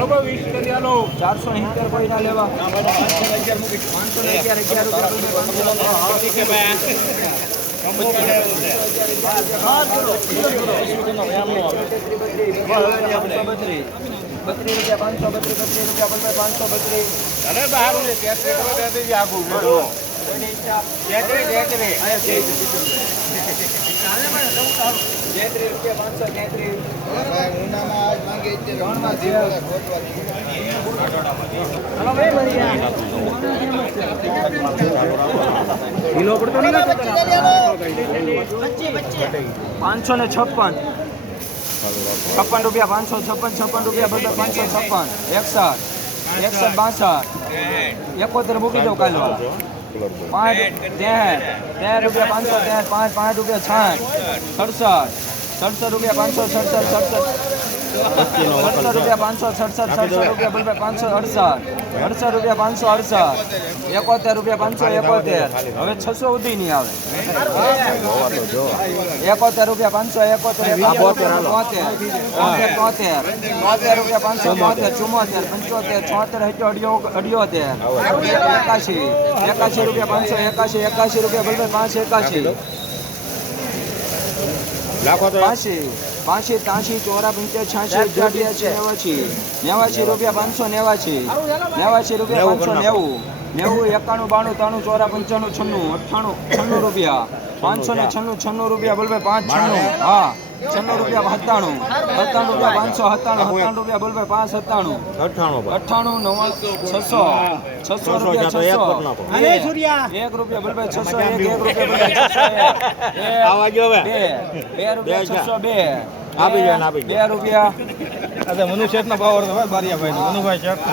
હાલો ભાઈ વીસ કરી હાલો. ચારસો સિત્તેર કોઈ ના લેવા. પાંચસો ને અગિયાર અગિયાર બત્રીસ રૂપિયા પાંચસો બત્રીસ બત્રીસ રૂપિયા પાંચસો બત્રીસ અરે બહાર પાંચસો ને છપ્પન. છપ્પન રૂપિયા પાંચસો, છપ્પન છપ્પન રૂપિયા બધા પાંચસો, છપ્પન. એકસઠ એકસઠ, બાસઠ. એકોતેર મૂકી દો કાલ પાંચ તેર તેર રૂપિયા પાંચસો, તેર, પાંચ પાંચ રૂપિયા છાંઠ સડસઠ સડસઠ રૂપિયા પાંચસો, સડસઠ સડસઠ. સડસઠ રૂપિયા પાંચસો સડસઠ સડસઠ રૂપિયા બોલભાઈ પાંચસો અડસઠ. અડસઠ રૂપિયા પાંચસો અડસઠ. એકોતેર રૂપિયા પાંચસો એકોતેર. હવે છસો સુધી નહીં આવે. એકોતેર રૂપિયા પાંચસો એકોતેર બોતેર તોતેર તોતેર તોતેર રૂપિયા પાંચસો તોતેર ચુમ્મોતેર પંચોતેર છોતેર અડિયો અઢિયોતેર એકાશી. એકાશી રૂપિયા પાંચસો એકાશી એકાશી રૂપિયા બોલભાઈ પાંચસો એકાશી. લાખો તો પાસી તાસી ચોરા પંચે છ્યાસી અઠ્યાસી નેવાસી નેવાસી રૂપિયા પાંચસો નેવાસી નેવાસી રૂપિયા પાંચસો નેવું. નેવું એકાણું બાણું ત્રાણું ચોરા પંચાણું છન્નું અઠ્ઠાણું છન્નું રૂપિયા. પાંચસો ને છન્નું છન્નું રૂપિયા બોલભાઈ પાંચ છન્નું. હા. છન્નું રૂપિયા સત્તાણું સત્તાણું રૂપિયા પાંચસો સત્તાણું સત્તાણું રૂપિયા બોલભાઈ પાંચ સત્તાણું. અઠ્ઠાણું અઠ્ઠાણું નવ છસો. છસો રૂપિયા એક છસો. બે. એક રૂપિયા બોલભાઈ છસો એક એક રૂપિયા બે રૂપિયા છસો બે. આપી જાય આપી બે રૂપિયા. મનુ શેઠ નો પાવર તો બારિયાભાઈ મનુભાઈ શેઠ